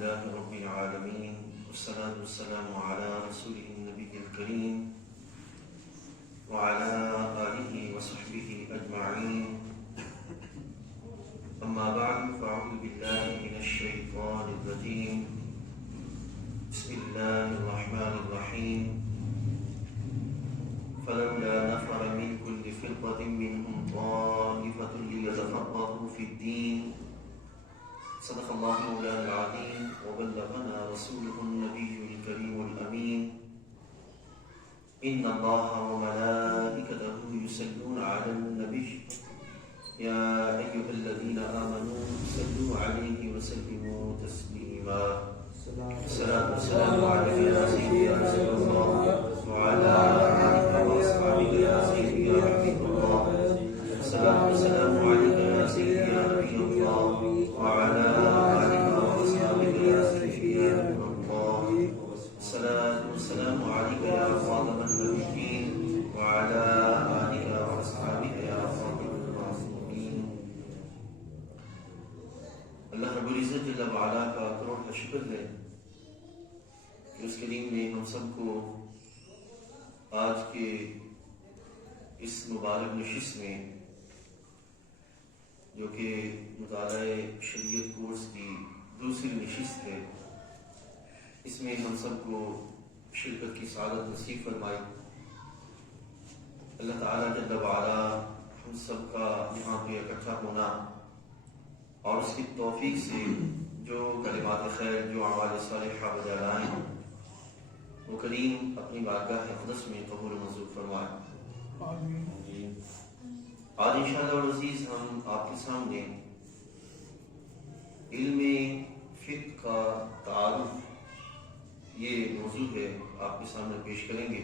لله رب العالمين والصلاة والسلام على رسوله النبي الكريم وعلى آله وصحبه أجمعين. أما بعد فأعوذ بالله من الشيطان الرجيم. بسم الله الرحمن الرحيم. فلولا نفر من كل فرقة منهم طائفة ليتفقهوا في الدين. صدق الله مولانا العظيم وبلغنا رسوله النبي الكريم الأمين. إن الله وملائكته يصلون على النبي يا أيها الذين آمنوا صلوا عليه وسلموا تسليما. الصلاة والسلام عليك يا سيدي يا رسول الله وعلى آلك وأصحابك يا سيدي يا حبيب الله. الصلاة والسلام عليك يا سيدي يا نبي الله وعلى آلك وأصحابك يا سيدي يا نبي الله. الصلاة والسلام عليك يا خاتم النبيين وعلى آلك وأصحابك يا خاتم المعصومين. اللہ رب العزت جل وعلا کا کروڑ کا شکر ہے کہ اس کریم نے ہم سب کو آج کے اس مبارک نشست میں، جو کہ مطالعہ شریعت کورس کی دوسری نشست ہے، اس میں ہم سب کو شرکت کی سعادت نصیب فرمائی. اللہ تعالیٰ جل وعلا ہم سب کا یہاں پہ اکٹھا ہونا اور اس کی توفیق سے جو کلمات خیر، جو اعمال صالحہ بجا لائیں، وہ کریم اپنی بارگاہ اقدس میں قبول منظور فرمائے. آج انشاءاللہ العزیز ہم آپ کے سامنے علم فقہ کا تعارف، یہ موضوع ہے، آپ کے سامنے پیش کریں گے.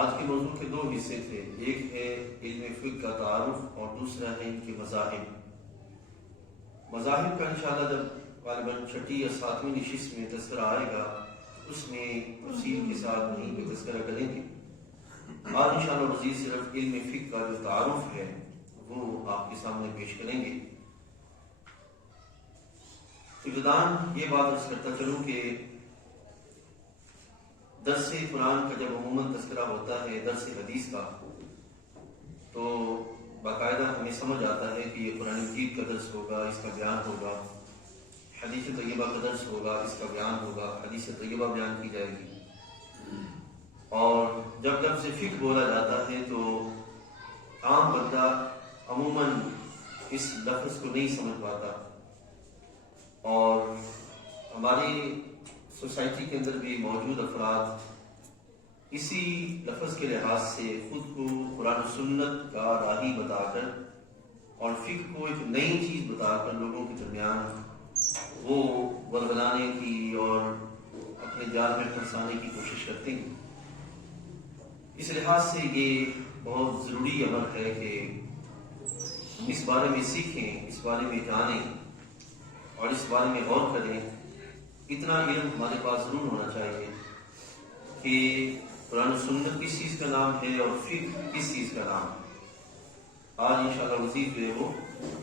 آج کے موضوع کے دو حصے تھے، ایک ہے علم فقہ کا تعارف اور دوسرا ہے ان کے مذاہب. مذاہب کا انشاءاللہ جب غالباً چھٹی یا ساتویں نشست میں تذکرہ آئے گا، اس میں تفصیل کے ساتھ نہیں پہ تذکرہ کریں گے. آج انشاءاللہ العزیز صرف علم فقہ کا جو تعارف ہے وہ آپ کے سامنے پیش کریں گے. ابتداً یہ بات عرض کرتا چلوں کہ درس قرآن کا جب عموماً تذکرہ ہوتا ہے، درس حدیث کا، تو باقاعدہ ہمیں سمجھ آتا ہے کہ یہ قرآن مجید کا درس ہوگا، اس کا بیان ہوگا، حدیث طیبہ کا درس ہوگا، اس کا بیان ہوگا، حدیث طیبہ بیان کی جائے گی. اور جب لفظ فقہ بولا جاتا ہے تو عام بندہ عموماً اس لفظ کو نہیں سمجھ پاتا، اور ہماری سوسائٹی کے اندر بھی موجود افراد اسی لفظ کے لحاظ سے خود کو قرآن و سنت کا راہی بتا کر اور فقہ کو ایک نئی چیز بتا کر لوگوں کے درمیان وہ ورگلانے کی اور اپنے جال میں پھنسانے کی کوشش کرتے ہیں. اس لحاظ سے یہ بہت ضروری امر ہے کہ اس بارے میں سیکھیں، اس بارے میں جانیں اور اس بارے میں غور کریں. اتنا علم ہمارے پاس ضرور ہونا چاہیے کہ قرآن و سنت کس چیز کا نام ہے اور فقہ کس چیز کا نام ہے. آج انشاءاللہ وزیر جو ہے وہ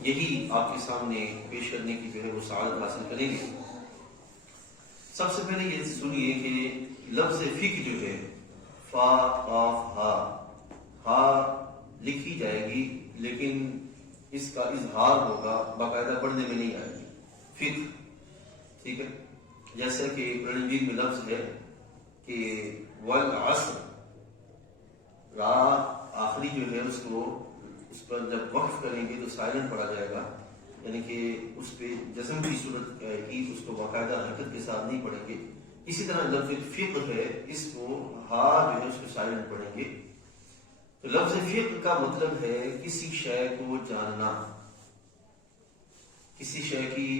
یہی آپ کے سامنے پیش کرنے کی جو ہے وہ سعادت حاصل کریں گے. سب سے پہلے یہ سنیے کہ لفظ فقہ جو ہے فا قاف ہا لکھی جائے گی، لیکن اس کا اظہار ہوگا، باقاعدہ پڑھنے میں نہیں آئے گی. فقہ، ٹھیک ہے. جیسے کہ قرآن مجید میں لفظ ہے کہ والعصر، را آخری جو ہے اس پر جب وقف کریں گے تو سائلنٹ پڑا جائے گا، یعنی کہ اس پہ جزم کی صورت کی اس کو باقاعدہ حرکت کے ساتھ نہیں پڑھیں گے. اسی طرح لفظ فقہ ہے، اس کو ہا جو ہے اس کو سائلنٹ پڑھیں گے. تو لفظ فقہ کا مطلب ہے کسی شے کو جاننا، کسی شے کی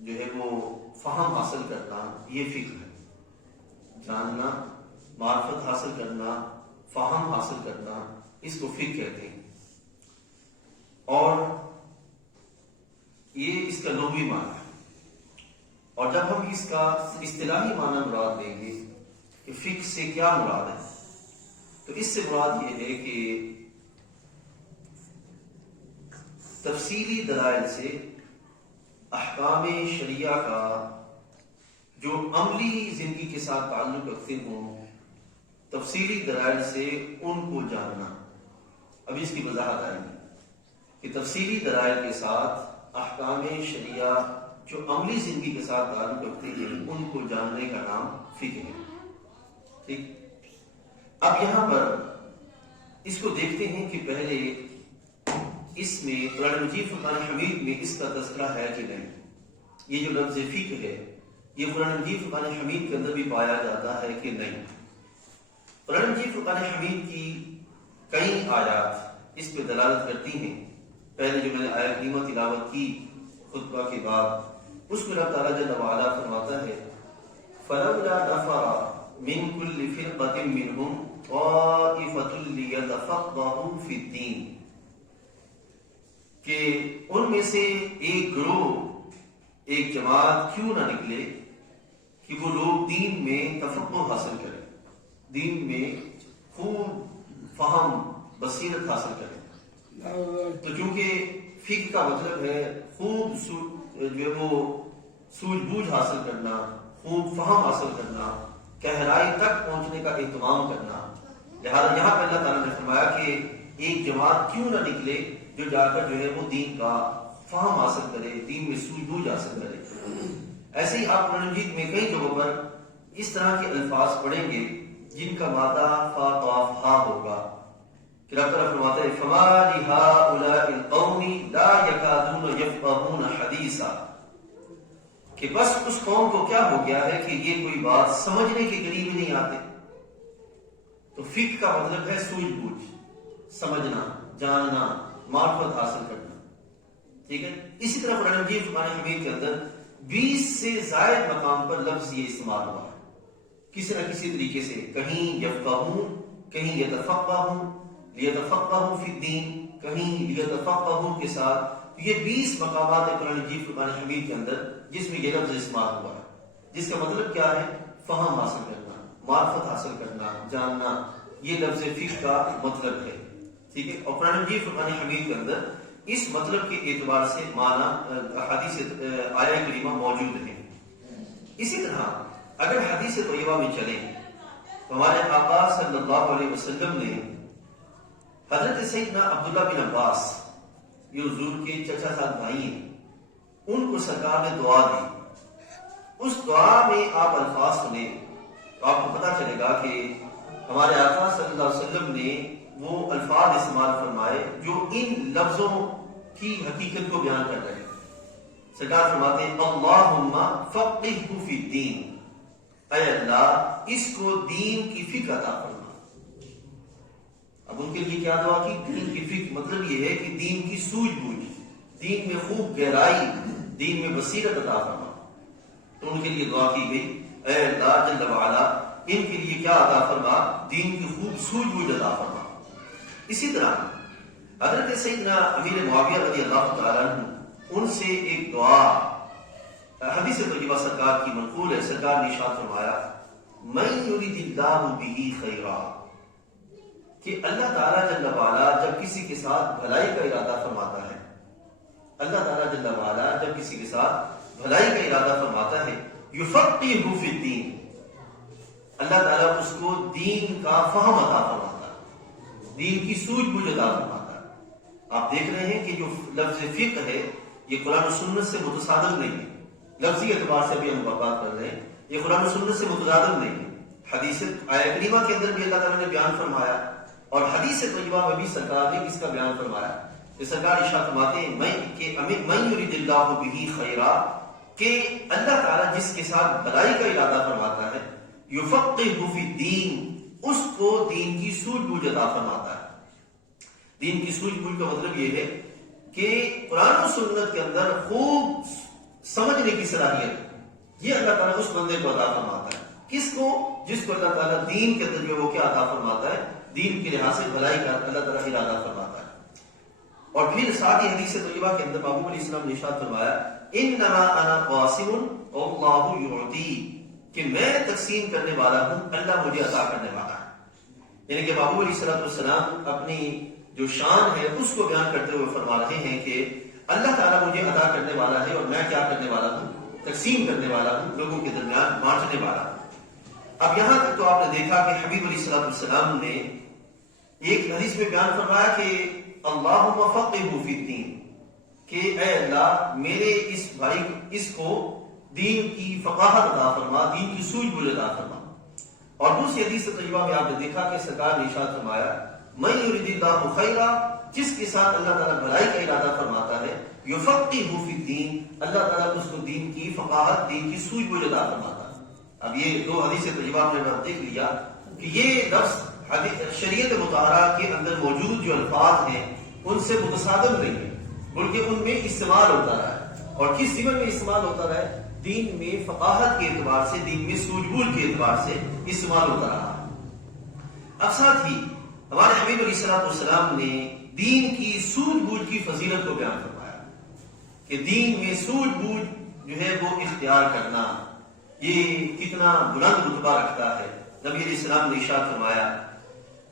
جو ہے وہ فہم حاصل کرنا، یہ فقہ ہے. جاننا، معرفت حاصل کرنا، فہم حاصل کرنا، اس کو فقہ کہتے ہیں. اور یہ اس کا لغوی معنی ہے. اور جب ہم اس کا اصطلاحی معنی مراد لیں گے کہ فقہ سے کیا مراد ہے، تو اس سے مراد یہ ہے کہ تفصیلی دلائل سے احکام شریعہ کا جو عملی زندگی کے ساتھ تعلق رکھتے ہوں، تفصیلی دلائل سے ان کو جاننا۔ ابھی اس کی وضاحت آئے گی کہ تفصیلی دلائل کے ساتھ احکام شریعہ جو عملی زندگی کے ساتھ تعلق رکھتے ہیں ان کو جاننے کا نام فقہ ہے۔ ٹھیک، اب یہاں پر اس کو دیکھتے ہیں کہ پہلے اس میں قرآن مجید فرقان حمید میں اس کا تذکرہ ہے کہ نہیں۔ یہ جو لفظ فقہ ہے یہ قرآن مجید فرقان حمید کے اندر بھی پایا جاتا ہے کہ نہیں۔ قرآن مجید فرقان حمید کی کئی آیات اس پہ دلالت کرتی ہیں۔ پہلے جو میں نے آیت کریمہ تلاوت کی خطبہ کے بعد، اس میں اللہ تعالیٰ جل وعلا فرماتا ہے فَلَوْلَا نَفَرَ مِن كُلِّ فِرْقَةٍ مِّنْهُمْ طَائِفَةٌ لِيَتَفَقَّهُوا فِي الدِّينِ، کہ ان میں سے ایک گروہ، ایک جماعت کیوں نہ نکلے کہ وہ لوگ دین میں تفقہ حاصل کریں، دین میں خوب فہم بصیرت حاصل کریں۔ تو چونکہ فقہ کا مطلب ہے خوب جو ہے وہ سوجھ بوجھ حاصل کرنا، خوب فہم حاصل کرنا، گہرائی تک پہنچنے کا اہتمام کرنا، لہٰذا یہاں پہ اللہ تعالیٰ نے فرمایا کہ ایک جماعت کیوں نہ نکلے جو جا کر جو ہے وہ دین کا فہم حاصل کرے، دین میں سوجھ بوجھ حاصل کرے۔ ایسے ہی آپ قرآن مجید میں کئی جگہوں پر اس طرح کے الفاظ پڑھیں گے جن کا مادہ فا قاف ہا ہوگا، کہ رب تعالیٰ فرماتا ہے فما لہؤلاء القوم لا یکادون یفقہون حدیثا، کہ بس اس قوم کو کیا ہو گیا ہے کہ یہ کوئی بات سمجھنے کے قریب نہیں آتے۔ تو فقہ کا مطلب ہے سوجھ بوجھ، سمجھنا، جاننا، معرفت حاصل کرنا۔ ٹھیک ہے، اسی طرح قرآن مجید فرقان حمید کے اندر 20 سے زائد مقام پر لفظ یہ استعمال ہوا ہے کسی نہ کسی طریقے سے، کہیں یفقہون، کہیں یتفقہون، لیتفقہوا فی الدین، کہیں لیتفقہوا کے ساتھ۔ یہ 20 مقامات ہیں قرآن مجید فرقان حمید کے اندر جس میں یہ لفظ استعمال ہوا ہے، جس کا مطلب کیا ہے؟ فہم حاصل کرنا، معرفت حاصل کرنا، جاننا، یہ لفظ فقہ کا مطلب ہے۔ ٹھیک ہے، اور قرآن مجید فرقان حمید کے اندر اس مطلب کے اعتبار سے معنی حدیث آیہ کریمہ موجود ہیں۔ اسی طرح اگر حدیث طیبہ میں چلیں تو ہمارے آقا صلی اللہ علیہ وسلم نے حضرت سیدنا عبداللہ بن عباس، یہ حضور کے چچا زاد بھائی ہیں، ان کو سرکار نے دعا دی۔ اس دعا میں آپ الفاظ سنیں تو آپ کو پتہ چلے گا کہ ہمارے آقا صلی اللہ علیہ وسلم نے وہ الفاظ استعمال فرمائے جو ان لفظوں کی حقیقت کو بیان کر رہے ہیں۔ سرکار فرماتے ہیں اللہم فقہہ فی الدین، اے اللہ اس کو دین کی فقہ عطا فرما۔ اب ان کے لیے کیا دعا کی؟ دین کی فقہ، مطلب یہ ہے کہ دین کی سوجھ بوجھ، دین میں خوب گہرائی، دین میں بصیرت عطا فرما۔ تو ان کے لیے دعا کی گئی اے اللہ جل وعلا ان کے لیے کیا عطا فرما؟ دین کی خوب سوجھ بوجھ عطا فرما۔ اسی طرح حضرت سیدنا امیر معاویہ رضی اللہ تعالیٰ عنہ، ان سے ایک دعا حدیث طیبہ سرکار کی منقول ہے۔ سرکار نے ارشاد فرمایا من یرید اللہ بہ خیرا، کہ اللہ تعالیٰ جل وعلا جب کسی کے ساتھ بھلائی کا ارادہ فرماتا ہے، اللہ تعالیٰ جل وعلا جب کسی کے ساتھ بھلائی کا ارادہ فرماتا ہے یفقہہ فی الدین، اللہ تعالیٰ اس کو دین کا فہم عطا فرماتا ہے، دین کی سوجھ بوجھ عطا فرماتا ہے۔ آپ دیکھ رہے ہیں کہ جو لفظ فقہ ہے یہ قرآن و سنت سے متصادم نہیں ہے، لفظی اعتبار سے بھی ہم بات کر رہے ہیں، یہ قرآن و سنت سے متصادم نہیں ہے۔ حدیث آیہ کریمہ کے اندر بھی اللہ تعالیٰ نے بیان فرمایا اور حدیث طیبہ میں بھی سرکار نے اس کا بیان فرمایا کہ سرکار ارشاد فرماتے ہیں من یرید اللہ بہ خیرا، کہ اللہ تعالیٰ جس کے ساتھ بھلائی کا ارادہ فرماتا ہے یفقہہ فی الدین، اس کو دین کی سوجھ بوجھ عطا فرماتا ہے۔ دین کی سوجھ بوجھ کا مطلب یہ ہے کہ قرآن و سنت کے اندر خوب سمجھنے کی صلاحیت یہ اللہ تعالیٰ اس بندے کو عطا فرماتا ہے۔ کس کو؟ جس کو اللہ تعالیٰ دین کے اندر جو وہ کیا عطا فرماتا ہے، دین کے لحاظ سے بھلائی کا اللہ تعالیٰ ارادہ فرماتا ہے۔ اور پھر ساتھ ہی حدیث طیبہ کے اندر محبوب علیہ السلام نے ارشاد فرمایا انما انا قاسم واللہ یعطی، کہ میں تقسیم کرنے والا ہوں، اللہ مجھے عطا کرنے والا ہے۔ یعنی کہ محبوب علیہ السلام اپنی جو شان ہے اس کو بیان کرتے ہوئے فرما رہے ہیں کہ اللہ تعالیٰ مجھے عطا کرنے والا ہے اور میں کیا کرنے والا ہوں؟ تقسیم کرنے والا ہوں، لوگوں کے درمیان بانٹنے والا ہوں۔ اب یہاں تک تو آپ نے دیکھا کہ حبیب علیہ السلام نے ایک حدیث میں بیان فرمایا کہ اللہم فقہہ فی الدین، کہ اے اللہ میرے اس بھائی اس کو دین کی فقاہت عطا فرما، دین کی سوجھ بوجھ عطا فرما۔ اور دوسری حدیث طیبہ میں آپ نے دیکھا کہ سرکار نے ارشاد فرمایا من یرید اللہ خیرا، جس کے ساتھ اللہ تعالیٰ بھلائی کا ارادہ فرماتا ہے، یفقہہ فی الدین، اللہ تعالیٰ اس کو دین کی فقاہت، دین کی سوجھ بوجھ عطا فرماتا ہے۔ اب یہ دو حدیث طیبہ میں دیکھ لیا کہ یہ لفظ شریعت مطہرہ کے اندر موجود جو الفاظ ہیں ان سے متصادم نہیں ہے، بلکہ ان میں استعمال ہوتا رہا ہے۔ اور کس سمت میں استعمال ہوتا رہا ہے؟ دین میں فقاہت کے اعتبار سے، دین میں سوجھ بوجھ کے اعتبار سے استعمال ہوتا رہا ہے۔ اب ساتھ ہی ہمارے حبیب علیہ السلام نے دین کی سوجھ بوجھ کی فضیلت کو بیان فرمایا کہ دین میں سوجھ بوجھ جو ہے وہ اختیار کرنا یہ کتنا بلند رتبہ رکھتا ہے۔ نبی علیہ السلام نے ارشاد فرمایا،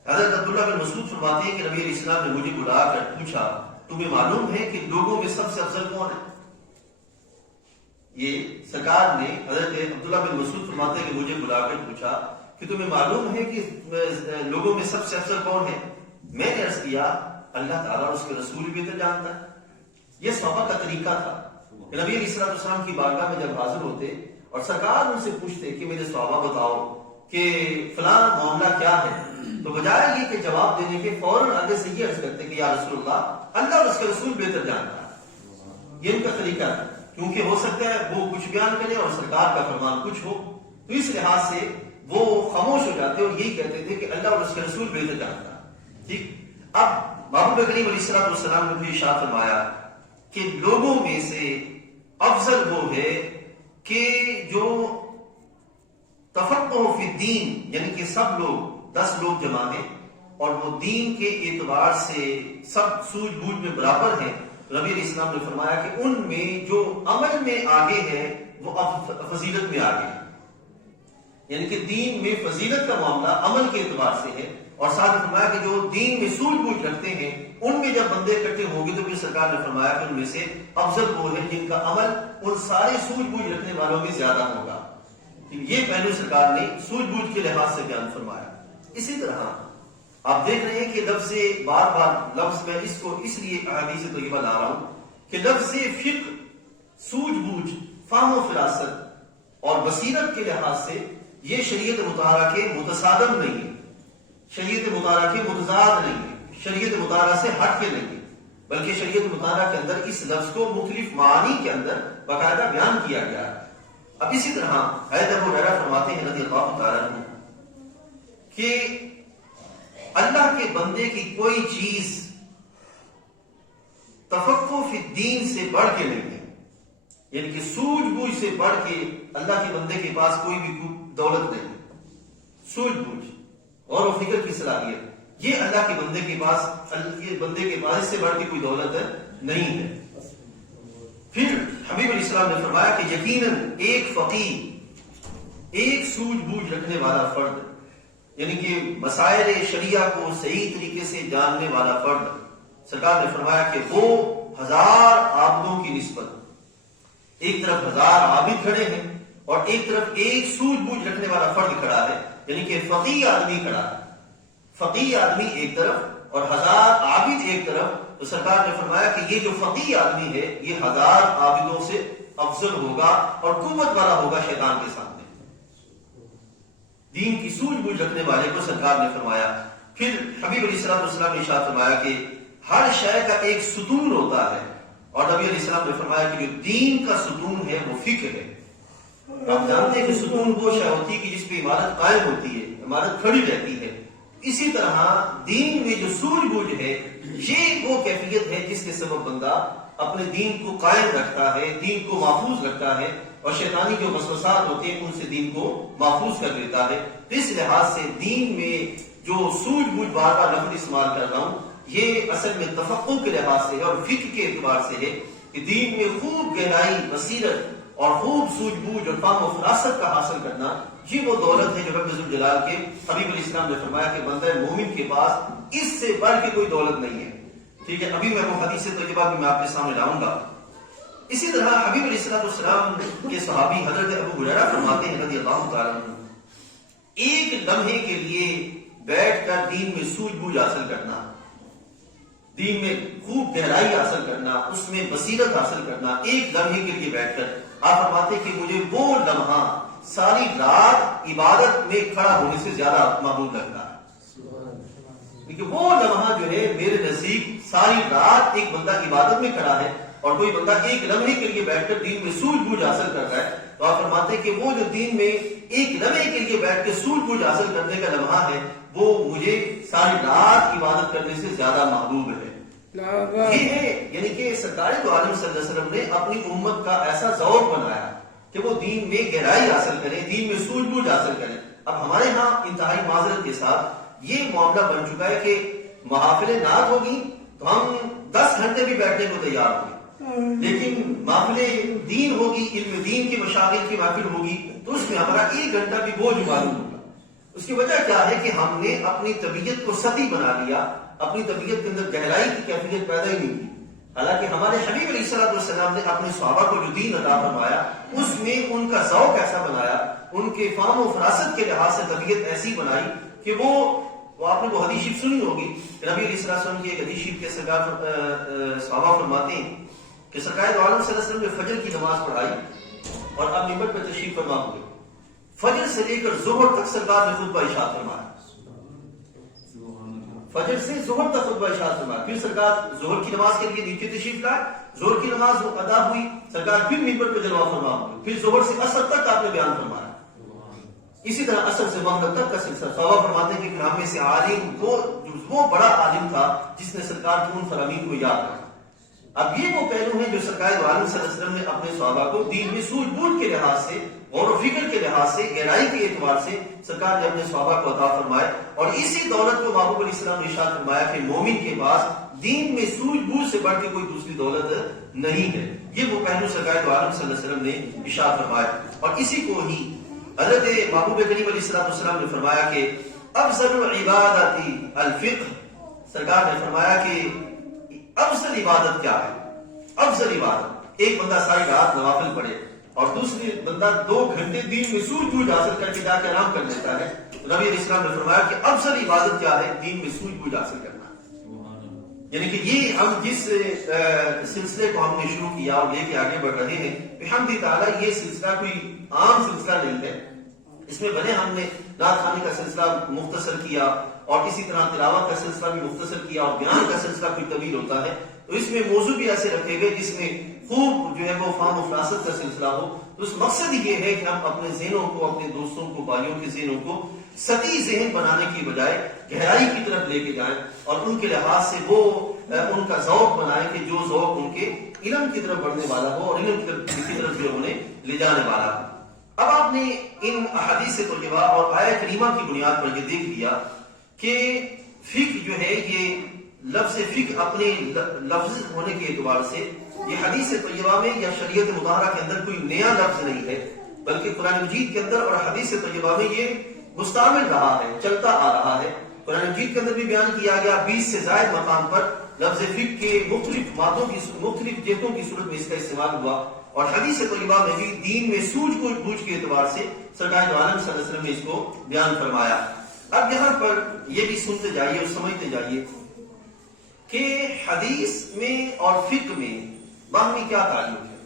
حضرت عبداللہ بن مسعود فرماتے ہیں کہ نبی علیہ السلام نے مجھے بلا کر پوچھا تمہیں معلوم ہے کہ لوگوں میں سب سے افضل کون ہے؟ یہ سرکار نے حضرت عبداللہ بن مسعود فرماتے ہیں کہ مجھے بلا کر پوچھا کہ تمہیں معلوم ہے کہ لوگوں میں سب سے افضل کون ہے؟ میں نے عرض کیا اللہ تعالیٰ اس کے رسول بھی تو جانتا ہے۔ یہ صحابہ کا طریقہ تھا کہ نبی علیہ السلام کی بارگاہ میں جب حاضر ہوتے اور سرکار ان سے پوچھتے کہ میرے صحابہ بتاؤ کہ فلاں معاملہ کیا ہے، تو بجائے یہ کہ جواب دینے کے فوراً آگے سے یہ عرض کرتے کہ یا رسول اللہ اور اس کے رسول بہتر جانتا ہے۔ یہ ان کا طریقہ ہے، کیونکہ ہو سکتا ہے وہ کچھ بیان کرے اور سرکار کا فرمان کچھ ہو، تو اس لحاظ سے وہ خاموش ہو جاتے اور یہی کہتے تھے کہ اللہ اور اس کے رسول بہتر جانتا ہے۔ ٹھیک، اب محبوب کریم علیہ السلام نے بھی ارشاد فرمایا کہ لوگوں میں سے افضل وہ ہے کہ جو تفقہ فی الدین، یعنی کہ سب لوگ 10 لوگ جمع ہیں اور وہ دین کے اعتبار سے سب سوجھ بوجھ میں برابر ہیں۔ نبی علیہ السلام نے فرمایا کہ ان میں جو عمل میں آگے ہے وہ فضیلت میں آگے ہے، یعنی کہ دین میں فضیلت کا معاملہ عمل کے اعتبار سے ہے۔ اور ساتھ ہی فرمایا کہ جو دین میں سوجھ بوجھ رکھتے ہیں ان میں جب بندے اکٹھے ہوں گے تو پھر سرکار نے فرمایا کہ ان میں سے افضل وہ ہے جن کا عمل ان سارے سوجھ بوجھ رکھنے والوں میں زیادہ ہوگا۔ یہ پہلو سرکار نے سوجھ بوجھ کے لحاظ سے بیان فرمایا۔ اسی طرح آپ دیکھ رہے ہیں کہ لفظ بار بار لفظ میں اس کو اس لیے احادیث طیبہ لا رہا ہوں کہ لفظ فقہ، سوجھ بوجھ، فہم و فراست اور بصیرت کے لحاظ سے یہ شریعت مطالعہ کے متصادم نہیں ہے، شریعت مطالعہ کے متضاد نہیں ہے، شریعت مطالعہ سے ہٹ کے نہیں ہے، بلکہ شریعت مطالعہ کے اندر اس لفظ کو مختلف معانی کے اندر باقاعدہ بیان کیا گیا ہے۔ اب اسی طرح حضرت ابو ہریرہ فرماتے ہیں رضی اللہ تعالیٰ عنہ کہ اللہ کے بندے کی کوئی چیز تفقہ فی الدین سے بڑھ کے نہیں ہے، یعنی کہ سوجھ بوجھ سے بڑھ کے اللہ کے بندے کے پاس کوئی بھی دولت نہیں ہے۔ سوجھ بوجھ، غور و فکر کی صلاحیت، یہ اللہ کے بندے کے پاس اس سے بڑھ کے کوئی دولت نہیں ہے۔ پھر حبیب علیہ السلام نے فرمایا کہ یقیناً ایک فقیہ، ایک سوجھ بوجھ رکھنے والا فرد، یعنی کہ مسائل شریعہ کو صحیح طریقے سے جاننے والا فرد، سرکار نے فرمایا کہ وہ 1000 عابدوں کی نسبت، ایک طرف 1000 عابد کھڑے ہیں اور ایک طرف ایک سوجھ بوجھ رکھنے والا فرد کھڑا ہے، یعنی کہ فقیہ آدمی کھڑا ہے، فقیہ آدمی ایک طرف اور 1000 عابد ایک طرف۔ تو سرکار نے فرمایا کہ یہ جو فقیہ آدمی ہے یہ 1000 عابدوں سے افضل ہوگا اور قوت والا ہوگا شیطان کے سامنے۔ دین کی سوجھ بوجھ رکھنے والے کو سرکار نے فرمایا۔ پھر حبیب علیہ السلام نے ارشاد فرمایا کہ ہر شے کا ایک ستون ہوتا ہے، اور نبی علیہ السلام نے فرمایا کہ جو دین کا ستون ہے وہ فقہ ہے۔ آپ جانتے ہیں کہ ستون وہ شے ہوتی ہے کہ جس پہ عمارت قائم ہوتی ہے، عمارت کھڑی رہتی ہے۔ اسی طرح دین میں جو سوجھ بوجھ ہے یہ وہ کیفیت ہے جس کے سبب بندہ اپنے دین کو قائم رکھتا ہے، دین کو محفوظ رکھتا ہے اور شیطانی جو وسوسات ہوتے ہیں ان سے دین کو محفوظ کر لیتا ہے۔ اس لحاظ سے دین میں جو سوجھ بوجھ بار بار لفظ استعمال کر رہا ہوں یہ اصل میں تفقہ کے لحاظ سے ہے اور فقہ کے اعتبار سے ہے کہ دین میں خوب گہرائی، بصیرت اور خوب سوجھ بوجھ اور فہم و فراست کا حاصل کرنا، یہ وہ دولت ہے جو رب ذوالجلال کے حبیب علیہ السلام نے فرمایا کہ بندہ مومن کے پاس اس سے بڑھ کے کوئی دولت نہیں ہے۔ ٹھیک ہے، ابھی میں وہ حدیث طیبہ بھی میں آپ کے سامنے لاؤں گا۔ اسی طرح حبیب علیہ السلام کے صحابی حضرت ابو ہریرہ فرماتے ہیں رضی اللہ تعالیٰ عنہ، ایک لمحے کے لیے بیٹھ کر دین میں سوجھ بوجھ حاصل کرنا، دین میں خوب گہرائی حاصل کرنا، اس میں بصیرت حاصل کرنا، ایک لمحے کے لیے بیٹھ کر، آپ فرماتے کہ مجھے وہ لمحہ ساری رات عبادت میں کھڑا ہونے سے زیادہ محبوب لگتا ہے. کیونکہ وہ لمحہ جو ہے میرے نزدیک ساری رات ایک بندہ عبادت میں کھڑا ہے اور کوئی بندہ ایک لمحے کے لیے بیٹھ کر دین میں سوجھ بوجھ حاصل کرتا ہے، تو آپ فرماتے ہیں کہ وہ جو دین میں ایک لمحے کے لیے بیٹھ کے سوجھ بوجھ حاصل کرنے کا لمحہ ہے وہ مجھے ساری رات عبادت کرنے سے زیادہ محبوب ہے. یہ ہے یعنی کہ سرکار دو عالم صلی اللہ علیہ وسلم نے اپنی امت کا ایسا ذوق بنایا کہ وہ دین میں گہرائی حاصل کریں، دین میں سوجھ بوجھ حاصل کریں. اب ہمارے ہاں انتہائی معذرت کے ساتھ یہ معاملہ بن چکا ہے کہ محافل نعت ہوگی تو ہم 10 گھنٹے بھی بیٹھنے کو تیار ہوں گے، لیکن محفل دین ہوگی، علم دین کی مشاغل کی محفل ہوگی تو اس میں ہمارا 1 گھنٹہ بھی بوجھ معلوم ہوگا. اس کی وجہ کیا ہے کہ ہم نے اپنی طبیعت کو سطحی بنا لیا، اپنی طبیعت کے اندر گہرائی کی کیفیت پیدا ہی نہیں کی. حالانکہ ہمارے حبیب علیہ السلام نے اپنے صحابہ کو جو دین عطا فرمایا اس میں ان کا ذوق ایسا بنایا، ان کے فہم و فراست کے لحاظ سے طبیعت ایسی بنائی کہ وہ آپ نے وہ حدیث شریف سنی ہوگی کہ نبی علیہ السلام کی ایک حدیث شریف کے سرکار صحابہ فرماتے ہیں کہ سرکار دو عالم صلی اللہ علیہ وسلم نے فجر کی نماز پڑھائی اور اب منبر پہ تشریف فرما ہوئے. فجر سے لے کر ظہر تک سرکار نے خطبہ ارشاد فرمایا، فجر سے ظہر تک خطبہ ارشاد فرمایا. پھر سرکار ظہر کی نماز کے لیے نیچے تشریف لائے، ظہر کی نماز ادا ہوئی، سرکار پھر منبر پہ جلوہ فرما ہوئے. پھر ظہر سے عصر تک آپ نے بیان فرمایا. اسی طرح عصر سے مغرب تک کا سلسلہ. صحابہ فرماتے ہیں کہ ہم میں سے عالم وہ بڑا عالم تھا جس نے سرکار کی ان فرامین کو یاد رکھا. اب یہ وہ پہلو ہیں جو سرکار دو عالم صلی اللہ علیہ وسلم نے اپنے صحابہ کو دین میں سوجھ بوجھ کے لحاظ سے، غور و فکر کے لحاظ سے، گہرائی کے اعتبار سے سرکار نے اپنے صحابہ کو عطا فرمائے. اور اسی دولت کو محبوب علیہ السلام نے ارشاد فرمایا کہ مومن کے پاس دین میں سوجھ بوجھ سے بڑھ کے کوئی دوسری دولت نہیں ہے. یہ وہ پہلو سرکار دو عالم صلی اللہ علیہ وسلم نے ارشاد فرمایا. اور اسی کو ہی حضرت محبوب کریم علیہ السلام نے فرمایا کہ افضل العبادت الفقہ. سرکار نے فرمایا کہ افضل عبادت کیا ہے؟ افضل عبادت ایک بندہ ساری رات نوافل پڑھے اور دوسری بندہ 2 گھنٹے دین میں سوجھ بوجھ حاصل کر کے جا کے آرام کر لیتا ہے. نبی علیہ السلام نے فرمایا کہ افضل عبادت کیا ہے؟ دین میں سوجھ بوجھ حاصل کرنا. یعنی کہ یہ ہم جس سلسلے کو ہم نے شروع کیا اور لے کے آگے بڑھ رہے ہیں بحمد تعالیٰ، یہ سلسلہ کوئی عام سلسلہ نہیں ہے. اس میں بھلے ہم نے نعت خوانی کا سلسلہ مختصر کیا اور اسی طرح تلاوت کا سلسلہ بھی مختصر کیا اور بیان کا سلسلہ کوئی طویل ہوتا ہے، تو اس میں موضوع بھی ایسے رکھے گئے جس میں خوب جو ہے وہ فہم و فراست کا سلسلہ ہو. تو اس مقصد یہ ہے کہ ہم اپنے ذہنوں کو، اپنے دوستوں کو، بھائیوں کے ذہنوں کو سطحی ذہن بنانے کی بجائے گہرائی کی طرف لے کے جائیں اور ان کے لحاظ سے وہ ان کا ذوق بنائیں کہ جو ذوق ان کے علم کی طرف بڑھنے والا ہو اور علم کی طرف جو انہیں لے جانے والا ہو. اب آپ نے ان احادیث طیبہ اور آیہ کریمہ کی بنیاد پر یہ دیکھ لیا کہ فقہ جو ہے یہ لفظ فقہ اپنے لفظ ہونے کے اعتبار سے یہ حدیث طیبہ میں یا شریعت مطہرہ کے اندر کوئی نیا لفظ نہیں ہے، بلکہ قرآن مجید کے اندر اور حدیث طیبہ میں یہ مستعمل رہا ہے، چلتا آ رہا ہے. قرآن مجید کے اندر بھی بیان کیا گیا 20 سے زائد مقام پر لفظ فقہ کے مختلف مادوں کی مختلف جہتوں کی صورت میں اس کا استعمال ہوا. اور حدیث طیبہ میں بھی دین میں سوجھ بوجھ کے اعتبار سے سرکار دو عالم صلی اللہ علیہ وسلم نے اس کو بیان فرمایا. اب یہاں پر یہ بھی سنتے جائیے اور سمجھتے جائیے کہ حدیث میں اور فقہ میں باہمی کیا تعلق ہے.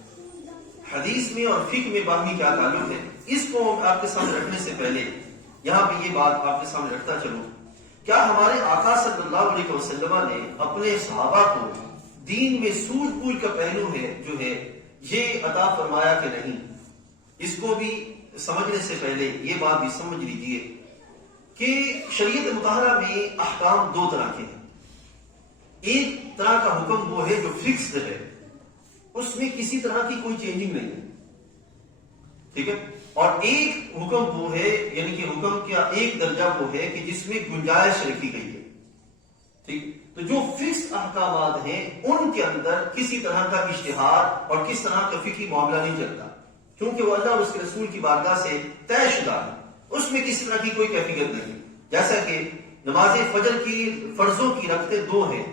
حدیث میں اور فقہ میں باہمی کیا تعلق ہے، اس کو آپ کے سامنے رکھنے سے پہلے یہاں پہ یہ بات آپ کے سامنے رکھتا چلوں. کیا ہمارے آقا صلی اللہ علیہ وسلم نے اپنے صحابہ کو دین میں سوجھ بوجھ کا پہلو ہے جو ہے یہ عطا فرمایا کہ نہیں؟ اس کو بھی سمجھنے سے پہلے یہ بات بھی سمجھ لیجیے کہ شریعت مطہرہ میں احکام 2 طرح کے ہیں. ایک طرح کا حکم وہ ہے جو فکسڈ ہے، اس میں کسی طرح کی کوئی چینجنگ نہیں ہے، ٹھیک ہے. اور ایک حکم وہ ہے، یعنی کہ حکم کا ایک درجہ وہ ہے کہ جس میں گنجائش رکھی گئی ہے، ٹھیک. تو جو فکس احکامات ہیں ان کے اندر کسی طرح کا اجتہاد اور کس طرح کا فقہی معاملہ نہیں چلتا، کیونکہ وہ اللہ اور اس کے رسول کی بارگاہ سے طے شدہ ہے. اس میں کسی طرح کی کوئی کیفیت نہیں. جیسا کہ نماز فجر کی فرضوں کی رکعتیں 2 ہیں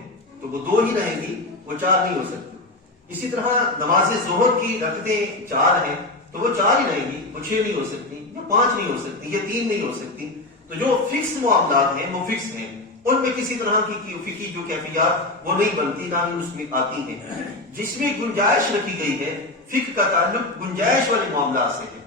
تو وہ 2 ہی رہیں گی، وہ 4 نہیں ہو سکتی. اسی طرح نماز ظہر کی رکعتیں 4 ہیں تو وہ 4 ہی رہیں گی، وہ 6 نہیں ہو سکتی، یا 5 نہیں ہو سکتی، یا 3 نہیں ہو سکتی. تو جو فکس معاملات ہیں وہ فکس ہیں، ان میں کسی طرح کی فقہی جو کیفیات وہ نہیں بنتی، نہ ہی اس میں آتی ہیں. جس میں گنجائش رکھی گئی ہے، فقہ کا تعلق گنجائش والے معاملات سے ہے.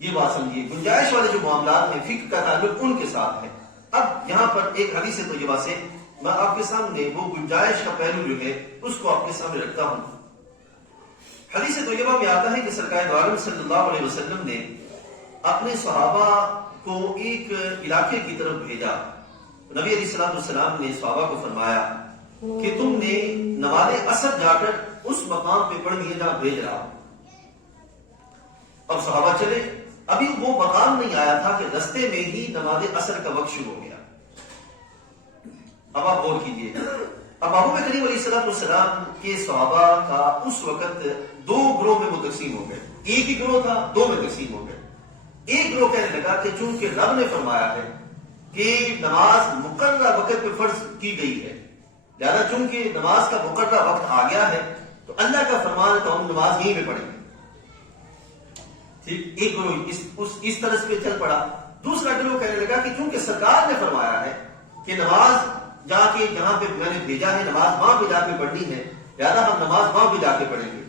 یہ بات سمجھیے، گنجائش والے جو معاملات ہیں فقہ کا تعلق ان کے ساتھ ہے. اب یہاں پر ایک حدیث طیبہ سے میں آپ کے سامنے وہ گنجائش کا پہلو جو ہے اس کو آپ کے سامنے رکھتا ہوں. حدیث طیبہ میں آتا ہے کہ سرکار دو عالم صلی اللہ علیہ وسلم نے اپنے صحابہ کو ایک علاقے کی طرف بھیجا. نبی علیہ الصلوۃ والسلام نے صحابہ کو فرمایا کہ تم نے نماز عصر جا کر اس مقام پہ پڑھنی ہے جہاں بھیج رہا. اب صحابہ چلے، ابھی وہ مقام نہیں آیا تھا کہ رستے میں ہی نماز عصر کا وقت شروع ہو گیا. اب آپ غور کیجیے، اب ابو بکر علیہ الصلوۃ والسلام کے صحابہ کا اس وقت 2 گروہ میں تقسیم ہو گئے. ایک ہی گروہ تھا، 2 میں تقسیم ہو گئے. ایک گروہ کہنے لگا کہ چونکہ رب نے فرمایا ہے کہ نماز مقررہ وقت پہ فرض کی گئی ہے، لہذا چونکہ نماز کا مقررہ وقت آ گیا ہے تو اللہ کا فرمان ہے تو ہم نماز یہیں پہ پڑھیں گے. ٹھیک، ایک گروہ اس طرح پہ چل پڑا. دوسرا گروہ کہنے لگا کہ چونکہ سرکار نے فرمایا ہے کہ نماز جہاں پہ میں نے بھیجا ہے نماز وہاں پہ جا کے پڑھنی ہے، لہذا ہم نماز وہاں پہ جا کے پڑھیں گے.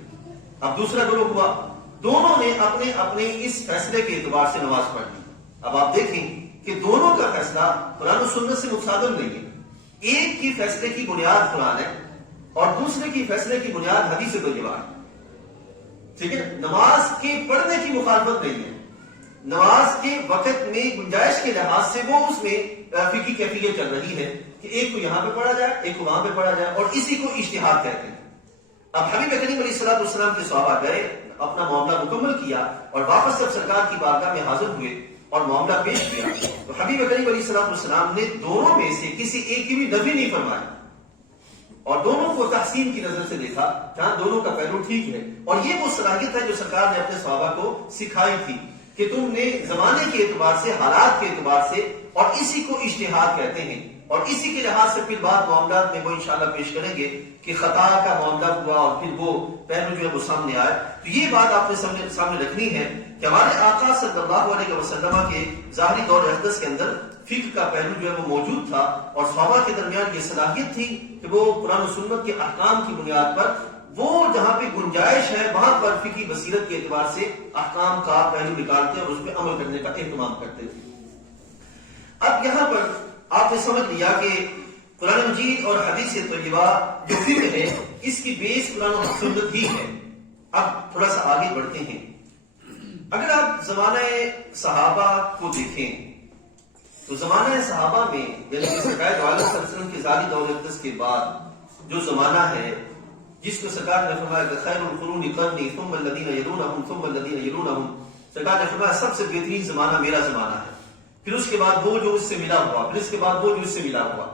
اب دوسرا گروہ ہوا، دونوں نے اپنے اپنے اس فیصلے کے اعتبار سے نماز پڑھ لی. اب آپ دیکھیں کہ دونوں کا فیصلہ قرآن و سنت سے متصادم نہیں ہے. ایک کی فیصلے کی بنیاد قرآن ہے اور دوسرے کی فیصلے کی بنیاد حدیث طیبہ ہے. ٹھیک ہے، نماز کے پڑھنے کی مخالفت نہیں ہے، نماز کے وقت میں گنجائش کے لحاظ سے وہ اس میں فقہی کیفیت چل رہی ہے کہ ایک کو یہاں پہ پڑھا جائے، ایک کو وہاں پہ پڑھا جائے، اور اسی کو اجتہاد کہتے ہیں. اب حبیب کریم علیہ الصلوۃ والسلام کے صحابہ گئے، اپنا معاملہ مکمل کیا اور واپس جب سرکار کی بارگاہ میں حاضر ہوئے اور معاملہ پیش کیا تو حبیب کریم علیہ الصلوۃ والسلام نے دونوں میں سے کسی ایک کی بھی نفی نہیں فرمائی اور دونوں کو تحسین کی نظر سے دیکھا جہاں دونوں کا پہلو ٹھیک ہے. اور یہ وہ صلاحیت ہے جو سرکار نے اپنے صحابہ کو سکھائی تھی کہ تم نے زمانے کے اعتبار سے، حالات کے اعتبار سے، اور اسی کو اجتہاد کہتے ہیں، اور اسی کے لحاظ سے پھر بعد معاملات میں وہ انشاءاللہ پیش کریں گے کہ خطا کا معاملہ ہوا اور پھر وہ پہلو جو ہے وہ سامنے آئے. تو یہ بات آپ نے سامنے رکھنی ہے کہ ہمارے آقا صلی اللہ علیہ وسلم کے ظاہری دور احدث کے اندر فقہ کا پہلو جو ہے وہ موجود تھا اور صحابہ کے درمیان یہ صلاحیت تھی کہ وہ قرآن و سنت کے احکام کی بنیاد پر وہ جہاں پہ گنجائش ہے وہاں پر فقہی بصیرت کے اعتبار سے احکام کا پہلو نکالتے اور اس پہ عمل کرنے کا اہتمام کرتے تھے. اب یہاں پر آپ نے سمجھ لیا کہ قرآن مجید اور حدیث طیبہ جو فقہ ہے اس کی بیس قرآن و سنت ہی ہے. اب تھوڑا سا آگے بڑھتے ہیں. اگر آپ زمانہ صحابہ کو دیکھیں تو زمانہ صحابہ میں یعنی کہ سرکار دو عالم صلی اللہ علیہ وسلم کے ظاہری دور اقدس کے بعد جو زمانہ ہے جس کو سرکار نے فرمایا کہ خیر القرون قرنی ثم الذین یلونہم ثم الذین یلونہم، سرکار نے فرمایا سب سے بہترین زمانہ میرا زمانہ ہے، پھر اس کے بعد وہ جو اس سے ملا ہوا، پھر اس کے بعد وہ جو اس سے ملا ہوا.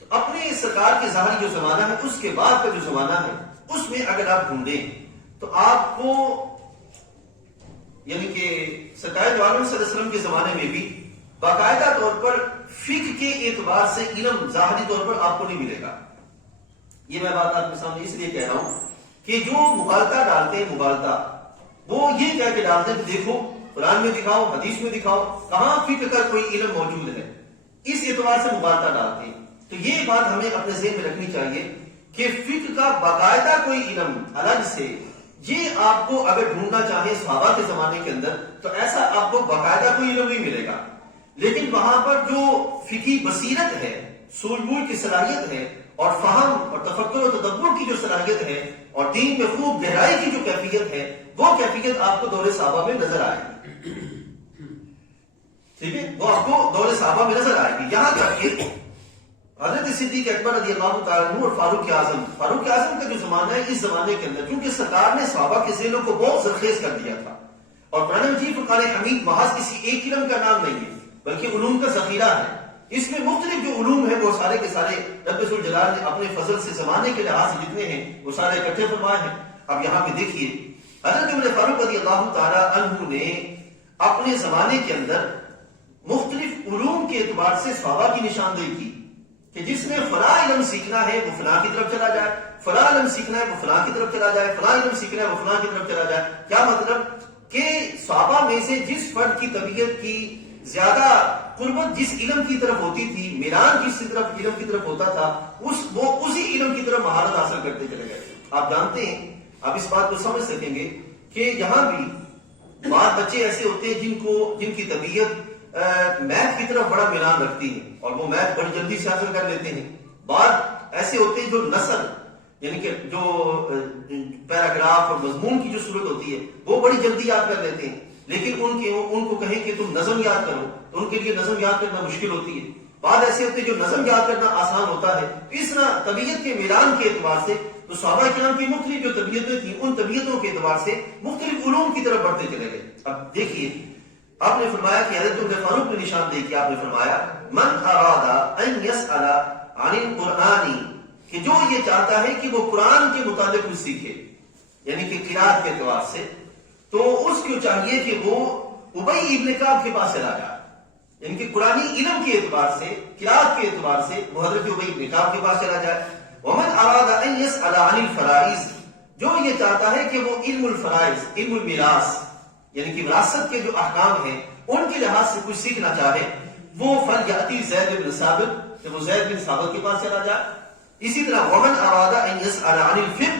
تو اپنے سرکار کے ظاہری جو زمانہ ہے اس کے بعد کا جو زمانہ ہے اس میں اگر آپ ڈھونڈیں تو آپ کو یعنی کہ سرکار دو عالم صلی اللہ علیہ وسلم کے زمانے میں بھی باقاعدہ طور پر فقہ کے اعتبار سے علم ظاہری طور پر آپ کو نہیں ملے گا. یہ میں بات آپ کے سامنے اس لیے کہہ رہا ہوں کہ جو مغالطہ ڈالتے ہیں مغالطہ وہ یہ کہہ کے ڈالتے ہیں کہ دیکھو قرآن میں دکھاؤ، حدیث میں دکھاؤ کہاں فقہ کا کوئی علم موجود ہے، اس اعتبار سے مغالطہ ڈالتے ہیں. تو یہ بات ہمیں اپنے ذہن میں رکھنی چاہیے کہ فقہ کا باقاعدہ کوئی علم الگ سے یہ آپ کو اگر ڈھونڈنا چاہیں صحابہ کے زمانے کے اندر تو ایسا آپ کو باقاعدہ کوئی علم نہیں ملے گا. لیکن وہاں پر جو فقہی بصیرت ہے، سوجھ بوجھ کی صلاحیت ہے اور فہم اور تفکر و تدبر کی جو صلاحیت ہے اور دین میں خوب گہرائی کی جو کیفیت ہے وہ کیفیت آپ کو دور صحابہ میں نظر آئے گی. ٹھیک ہے، وہ آپ کو دور صحابہ میں نظر آئے گی. یہاں تک کہ حضرت صدیق اکبر رضی اللہ تعالیٰ عنہ اور فاروق اعظم کا جو زمانہ ہے اس زمانے کے اندر چونکہ سرکار نے صحابہ کے ذہنوں کو بہت زرخیز کر دیا تھا اور قرآن مجید فرقان حمید محض کسی ایک علم کا نام نہیں ہے بلکہ علوم کا ذخیرہ ہے. اس میں مختلف جو علوم ہیں وہ سارے کے سارے رب ذوالجلال نے اپنے فضل سے زمانے کے لحاظ سے جتنے ہیں وہ سارے اکٹھے فرمائے ہیں. اب یہاں پہ دیکھیے حضرت عمر فاروق رضی اللہ تعالیٰ عنہ نے اپنے زمانے کے اندر مختلف علوم کے اعتبار سے صحابہ کی نشاندہی کی کہ جس نے فلاں علم سیکھنا ہے وہ فلاں کی طرف چلا جائے، فلاں علم سیکھنا ہے وہ فلاں کی طرف چلا جائے، فلاں علم سیکھنا ہے وہ فلاں کی طرف چلا جائے. کیا مطلب کہ صحابہ میں سے جس فرد کی طبیعت کی زیادہ قربت جس علم کی طرف ہوتی تھی، میلان جس طرف علم کی طرف ہوتا تھا، وہ اسی علم کی طرف مہارت حاصل کرتے چلے گئے. آپ جانتے ہیں، آپ اس بات کو سمجھ سکیں گے کہ یہاں بھی بعض بچے ایسے ہوتے ہیں جن کی طبیعت میتھ کی طرف بڑا میلان رکھتی ہے اور وہ میتھ بڑی جلدی سے حاصل کر لیتے ہیں. بعض ایسے ہوتے ہیں جو نثر یعنی کہ جو پیراگراف اور مضمون کی جو صورت ہوتی ہے وہ بڑی جلدی یاد کر لیتے ہیں، لیکن ان کو کہیں کہ تم نظم یاد کرو تو ان کے لیے نظم یاد کرنا مشکل ہوتی ہے. بعض ایسے ہوتے ہیں جو نظم یاد کرنا آسان ہوتا ہے. اس طرح طبیعت کے میلان کے اعتبار سے تو صحابہ کرام کی مختلف جو طبیعتیں تھیں ان طبیعتوں کے اعتبار سے مختلف علوم کی طرف بڑھتے چلے گئے. اب دیکھیے آپ نے فرمایا کہ حضرت عمر فاروق نے نشاندہی کی. آپ نے فرمایا من اراد ان يسأل عن القرآن، کہ جو یہ چاہتا ہے کہ وہ قرآن کے متعلق کچھ سیکھے یعنی کہ قرات کے اعتبار سے، تو اس کو چاہیے کہ وہ ابی ابن کعب کے پاس چلا جائے. یعنی کہ قرآنی علم کے اعتبار سے، قرات کے اعتبار سے وہ حضرت ابی ابن کعب کے پاس چلا جائے. ومن اراد ان يسأل عن الفرائض، جو یہ چاہتا ہے کہ وہ علم الفرائض، علم المیراث یعنی کہ وراثت کے جو احکام ہیں ان کے لحاظ سے کچھ سیکھنا چاہے، وہ فلیأتی زید بن ثابت، کہ وہ زید بن ثابت کے پاس چلا جائے. اسی طرح ومن اراد ان يسأل عن الفقہ،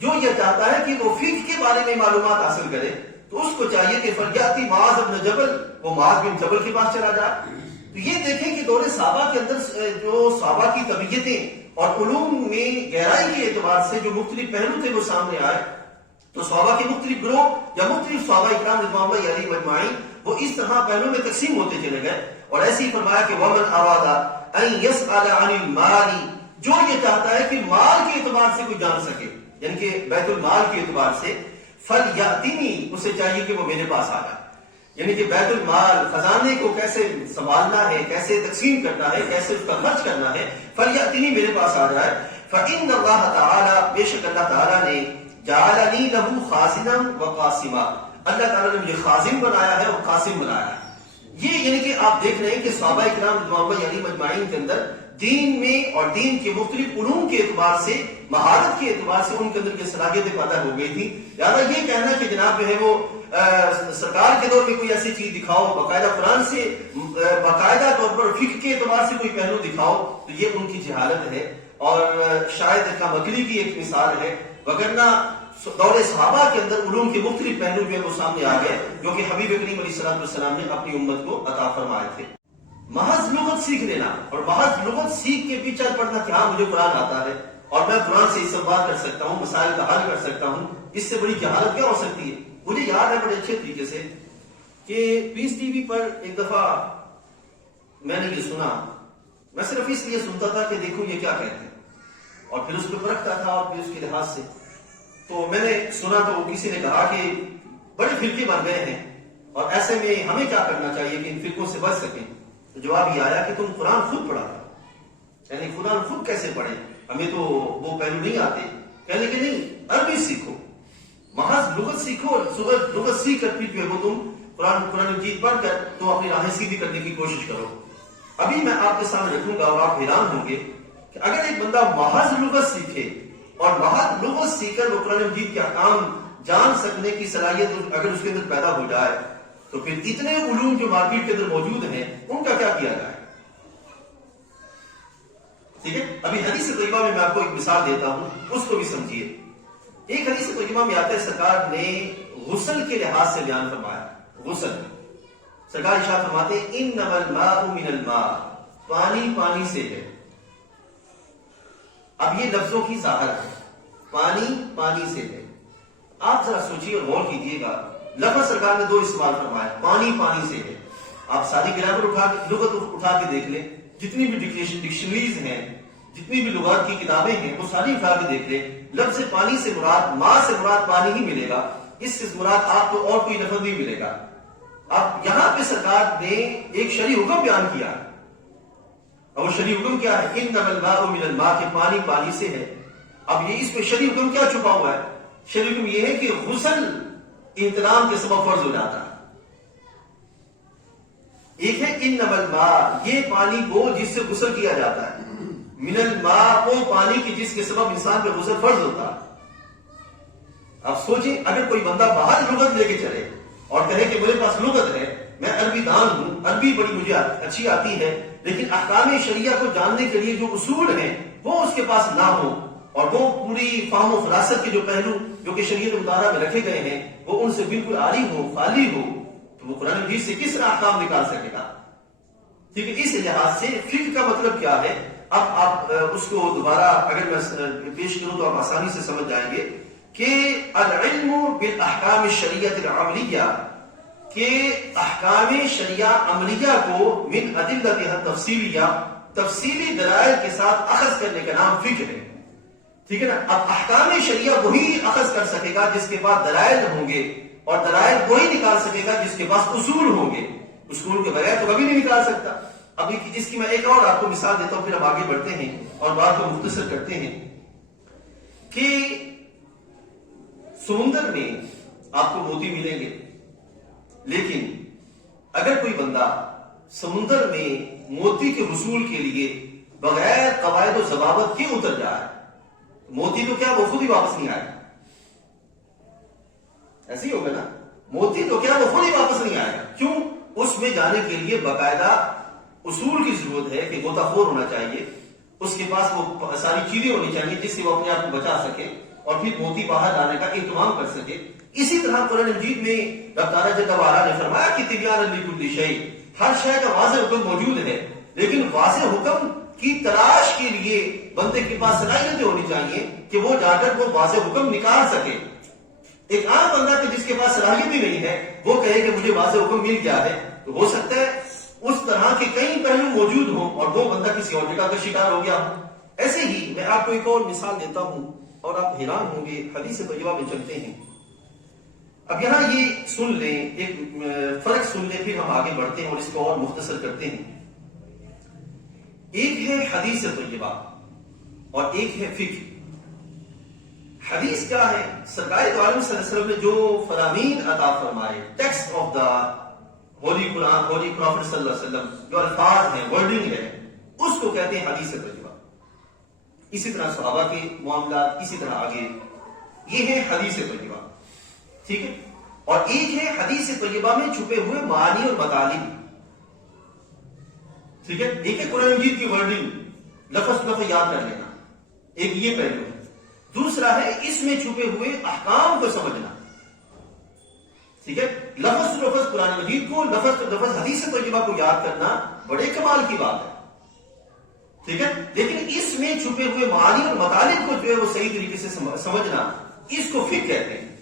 جو یہ چاہتا ہے کہ وہ فقہ کے بارے میں معلومات حاصل کرے تو اس کو چاہیے کہ فلیأتی معاذ بن جبل، وہ معاذ بن جبل کے پاس چلا جائے. تو یہ دیکھیں کہ دور صحابہ کے اندر جو صحابہ کی طبیعتیں اور علوم میں گہرائی کے اعتبار سے جو مختلف پہلو تھے وہ سامنے آئے. تو صحابہ کے مختلف گروہ یا مختلف صحابہ اکرام رضوان اللہ علیہم اجمعین وہ اس طرح پہلو میں تقسیم ہوتے چلے گئے. اور ایسے ہی فرمایا کہ ومن اراد ان يسأل عن المال، جو یہ چاہتا ہے کہ مال کے اعتبار سے کوئی جان سکے یعنی کہ بیت المال کے اعتبار سے، فلیأتنی، اسے چاہیے کہ وہ میرے پاس آ جائے. یعنی کہ بیت المال خزانے کو کیسے سنبھالنا ہے، کیسے تقسیم کرنا ہے، کیسے اس کا خرچ کرنا ہے، فلیأتنی، میرے پاس آ جائے. فإن اللہ تعالی، بے شک اللہ تعالیٰ نے، جعلنی لہ خازنا وقاسما، اللہ تعالیٰ نے مجھے خازن بنایا ہے اور قاسم بنایا ہے. یہ یعنی کہ آپ دیکھ رہے ہیں کہ صحابہ اکرام رضوان اللہ علیہم اجمعین کے اندر دین میں اور دین کے مختلف علوم کے اعتبار سے، مہارت کے اعتبار سے ان کے اندر یہ صلاحیتیں پیدا ہو گئی تھی. لہٰذا یہ کہنا کہ جناب جو ہے وہ سرکار کے دور میں کوئی ایسی چیز دکھاؤ، باقاعدہ قرآن سے باقاعدہ طور پر فقہ کے اعتبار سے کوئی پہلو دکھاؤ، تو یہ ان کی جہالت ہے اور شاید کم عقلی کی ایک مثال ہے. وگرنہ دور صحابہ کے اندر علوم کے مختلف پہلو جو ہے وہ سامنے آ گئے جو کہ حبیب کریم علیہ السلام نے اپنی امت کو عطا فرمائے تھے. محض لغت سیکھ لینا اور محض لغت سیکھ کے پیچھے پڑھنا کہ ہاں مجھے قرآن آتا ہے اور میں قرآن سے استنباط کر سکتا ہوں، مسائل کا حل کر سکتا ہوں، اس سے بڑی جہالت کیا ہو سکتی ہے. مجھے یاد ہے بڑے اچھے طریقے سے کہ پیس ٹی وی پر ایک دفعہ میں نے یہ سنا، میں صرف اس لیے سنتا تھا کہ دیکھوں یہ کیا کہتے ہیں اور پھر اس کو پرکھتا تھا اور پھر اس کے لحاظ سے تو میں نے سنا تو کسی نے کہا کہ بڑے فرقے بن گئے ہیں اور ایسے میں ہمیں کیا کرنا چاہیے کہ ان فرقوں سے بچ سکیں. تو جواب یہ آیا کہ تم قرآن خود پڑھا تھا، یعنی قرآن خود کیسے پڑھیں، ہمیں تو وہ پہلو نہیں آتے. کہنے کہ نہیں، عربی سیکھو، محض لغت سیکھو اور لغت سیکھ کر پھر جو ہے وہ تم قرآن مجید پڑھ کر تو اپنی راہیں سیدھی کرنے کی کوشش کرو. ابھی میں آپ کے سامنے رکھوں گا اور آپ حیران ہوں گے کہ اگر ایک بندہ محض لغت سیکھے اور محض لغت سیکھ کر وہ قرآن مجید کے احکام جان سکنے کی صلاحیت اگر اس کے اندر پیدا ہو جائے تو پھر اتنے علوم جو مارکیٹ کے اندر موجود ہیں ان کا کیا کیا جائے. ٹھیک ہے، ابھی حدیث طیبہ میں آپ کو ایک مثال دیتا ہوں، اس کو بھی سمجھیے. ایک حدیث طیبہ میں آتا ہے سرکار نے غسل کے لحاظ سے بیان فرمایا. غسل، سرکار ارشاد فرماتے ہیں انما الماء من الماء، پانی پانی سے ہے. اب یہ لفظوں کی ظاہر ہے، پانی پانی سے ہے. آپ ذرا سوچیے اور غور کیجیے گا، لفظ سرکار نے دو استعمال فرمایا، پانی پانی سے ہے. آپ ساری گرامر لغت اٹھا کے دیکھ لیں، جتنی بھی ڈکشنریز ہیں، جتنی بھی لغات کی کتابیں ہیں وہ ساری اٹھا کے دیکھ لیں. لفظ پانی سے مراد، ماں سے مراد پانی ہی ملے گا، اس سے مراد آپ کو اور کوئی لفظ نہیں ملے گا. اب یہاں پہ سرکار نے ایک شرعی حکم بیان کیا اور وہ شرعی حکم کیا ہے؟ انما الماء من الماء، کہ پانی پانی سے ہے. اب یہ اس پہ شرعی حکم کیا چھپا ہوا ہے؟ شرعی حکم یہ ہے کہ غسل احترام کے سبب فرض ہو جاتا ہے. ایک ہے انما الماء، یہ پانی وہ جس سے غسل کیا جاتا ہے. من الماء، وہ پانی کی جس کے سبب انسان پہ غسل فرض ہوتا ہے۔ آپ سوچیں اگر کوئی بندہ باہر لغت لے کے چلے اور کہے کہ میرے پاس لغت ہے، میں عربی دان ہوں، عربی بڑی مجھے اچھی آتی ہے، لیکن احکام شریعہ کو جاننے کے لیے جو اصول ہیں وہ اس کے پاس نہ ہو، اور وہ پوری فہم و فراست کے جو پہلو جو کہ شریعت مطالعہ میں رکھے گئے ہیں وہ ان سے بالکل عاری ہو، خالی ہو، تو وہ قرآن مجید سے کس طرح احکام نکال سکے گا؟ ٹھیک ہے، اس لحاظ سے فقہ کا مطلب کیا ہے؟ اب آپ اس کو دوبارہ اگر میں پیش کروں تو آپ آسانی سے سمجھ جائیں گے کہ العلم بالاحکام الشریعۃ العملیہ، کہ احکام شریعہ عملیہ کو من ادلتها التفصیلیہ، تفصیلی دلائل کے ساتھ اخذ کرنے کا نام فقہ ہے۔ ٹھیک ہے نا؟ اب احکام شریعہ وہی اخذ کر سکے گا جس کے پاس دلائل ہوں گے، اور دلائل وہی نکال سکے گا جس کے پاس اصول ہوں گے، اصول کے بغیر تو کبھی نہیں نکال سکتا۔ اب اس کی میں ایک اور آپ کو مثال دیتا ہوں، پھر ہم آگے بڑھتے ہیں اور بات کو مختصر کرتے ہیں کہ سمندر میں آپ کو موتی ملیں گے، لیکن اگر کوئی بندہ سمندر میں موتی کے حصول کے لیے بغیر قواعد و ضوابط کے اتر جائے، موتی تو کیا وہ خود ہی واپس نہیں آئے گا، ایسے ہی ہوگا نا؟ موتی تو کیا وہ خود ہی واپس نہیں آئے گا، کیوں؟ اس میں جانے کے لیے باقاعدہ اصول کی ضرورت ہے کہ غوطہ خور ہونا چاہیے، اس کے پاس وہ ساری چیزیں ہونی چاہیے جس سے وہ اپنے آپ کو بچا سکے اور پھر موتی باہر لانے کا اہتمام کر سکے۔ اسی طرح قرآن مجید میں رب تعالیٰ جل وعلا نے فرمایا کہ تبیان لکل شیء، ہر شے کا واضح حکم موجود ہے، لیکن واضح حکم کی تلاش کے لیے بندے کے پاس صلاحیتیں ہونی چاہیے کہ وہ جا کر وہ واضح حکم نکال سکے۔ ایک عام بندہ کہ جس کے پاس صلاحیت ہی نہیں ہے وہ کہے کہ مجھے واضح حکم مل گیا ہے، تو ہو سکتا ہے اس طرح کے کئی پہلو موجود ہوں اور وہ بندہ کسی اور جگہ کا شکار ہو گیا ہو۔ ایسے ہی میں آپ کو ایک اور مثال دیتا ہوں اور آپ حیران ہوں گے، حدیث طیبہ میں چلتے ہیں۔ اب یہاں یہ سن لیں، ایک فرق سن لیں، پھر ہم آگے بڑھتے ہیں اور اس کو اور مختصر کرتے ہیں۔ ایک ہے حدیث طیبہ اور ایک ہے فقہ۔ حدیث کیا ہے؟ سرکار دو عالم صلی اللہ علیہ وسلم نے جو فرامین عطا فرمائے، text of the Holy Quran, holy prophet صلی اللہ علیہ وسلم، جو الفاظ ہیں، ورڈنگ ہے، اس کو کہتے ہیں حدیث طیبہ۔ اسی طرح صحابہ کے معاملات، اسی طرح آگے، یہ ہے حدیث طیبہ، ٹھیک ہے؟ اور ایک ہے حدیث طیبہ میں چھپے ہوئے معانی اور مطالب، ٹھیک ہے؟ ایک ہے قرآن مجید کی ورڈنگ، لفظ لفظ یاد کر لینا، ایک یہ پہلو ہے۔ دوسرا ہے اس میں چھپے ہوئے احکام کو سمجھنا، ٹھیک ہے؟ لفظ لفظ قرآن مجید کو، لفظ لفظ حدیث طیبہ کو یاد کرنا بڑے کمال کی بات ہے، ٹھیک ہے؟ لیکن اس میں چھپے ہوئے معانی اور مطالب کو جو ہے وہ صحیح طریقے سے سمجھنا، اس کو فقہ کہتے ہیں۔